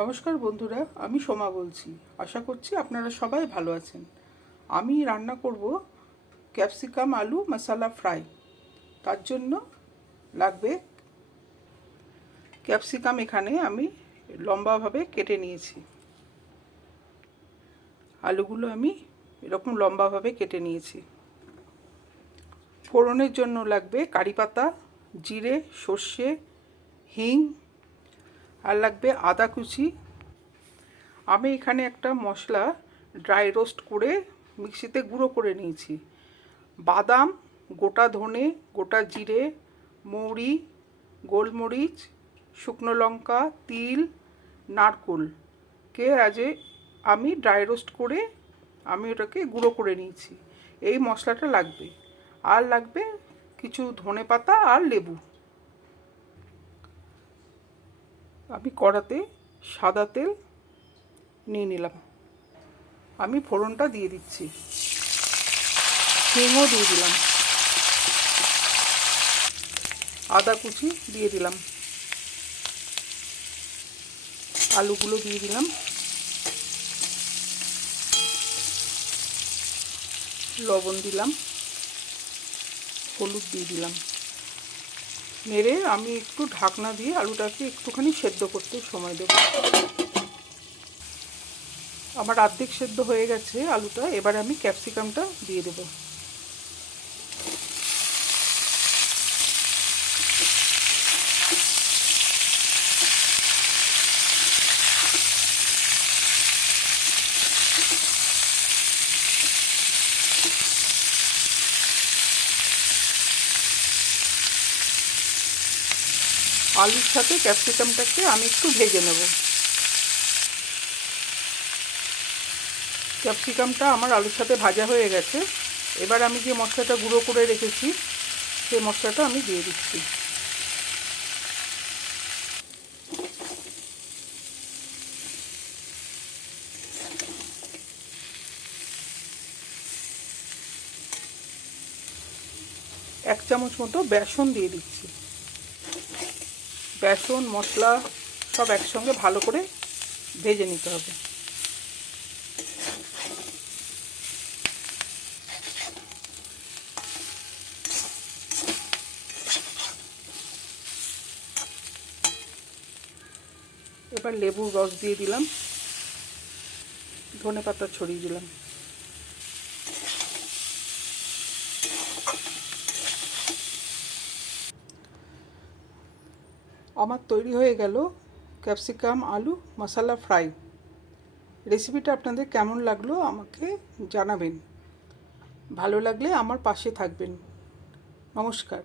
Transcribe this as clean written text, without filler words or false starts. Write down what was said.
নমস্কার বন্ধুরা, আমি সোমা বলছি। আশা করছি আপনারা সবাই ভালো আছেন। আমি রান্না করব ক্যাপসিকাম আলু মশলা ফ্রাই। তার জন্য লাগবে ক্যাপসিকাম। এখানে আমি লম্বাভাবে কেটে নিয়েছি। আলুগুলো আমি এরকম লম্বাভাবে কেটে নিয়েছি। ফোড়নের জন্য লাগবে কারি পাতা, জিরে, সর্ষে, হিং, আর লাগবে আদা কুচি। আমি এখানে একটা মশলা ড্রাই রোস্ট করে মিক্সিতে গুঁড়ো করে নিয়েছি। বাদাম, গোটা ধনে, গোটা জিরে, মৌরি, গোলমরিচ, শুকনো লঙ্কা, তিল, নারকেলকে আমি ড্রাই রোস্ট করে আমি ওটাকে গুঁড়ো করে নিয়েছি। এই মশলাটা লাগবে। আর লাগবে কিছু ধনে পাতা আর লেবু। আমি কড়াতে সাদা তেল নিয়ে নিলাম। আমি ফোড়নটা দিয়ে দিচ্ছি। হিংও দিয়ে দিলাম। আদা কুচি দিয়ে দিলাম। আলুগুলো দিয়ে দিলাম। লবণ দিলাম। হলুদ দিয়ে দিলাম। নেড়ে আমি একটু ঢাকনা দিয়ে আলুটাকে একটুখানি সেদ্ধ করতে সময় দেব। আমার অর্ধেক সেদ্ধ হয়ে গেছে আলুটা। এবার আমি ক্যাপসিকামটা দিয়ে দেব। আলুর সাথে ক্যাপসিকামটাকে আমি একটু ভেজে নেব। ক্যাপসিকামটা আমার আলুর সাথে ভাজা হয়ে গেছে। এবার আমি যে মশলাটা গুঁড়ো করে রেখেছি সেই মশলাটা আমি দিয়ে দিচ্ছি। এক চামচ মতো বেসন দিয়ে দিচ্ছি। বেসন মশলা সব একসঙ্গে ভালো করে ভেজে নিতে হবে। এবার লেবুর রস দিয়ে দিলাম। ধনে পাতা ছড়িয়ে দিলাম। আমার তৈরি হয়ে গেল ক্যাপসিকাম আলু মশলা ফ্রাই। রেসিপিটা আপনাদের কেমন লাগলো আমাকে জানাবেন। ভালো লাগলে আমার পাশে থাকবেন। নমস্কার।